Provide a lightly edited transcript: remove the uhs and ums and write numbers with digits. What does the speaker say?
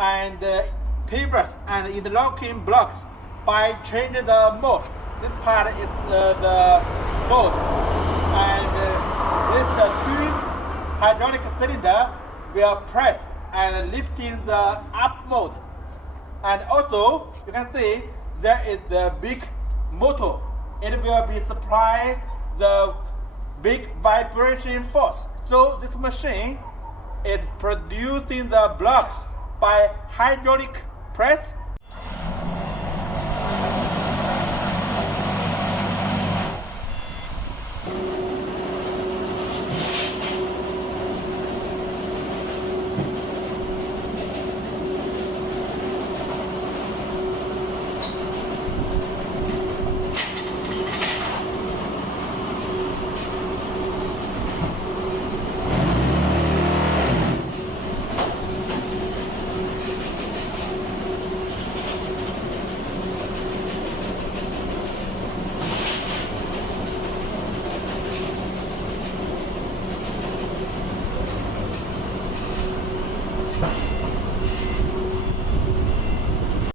and pivots and interlocking blocks by changing the mode. This part is the mode, and with the two hydraulic cylinder will press and lifting the up mode. And also you can see there is the big motor. It will be supply the big vibration force. So this machine is producing the blocks by hydraulic press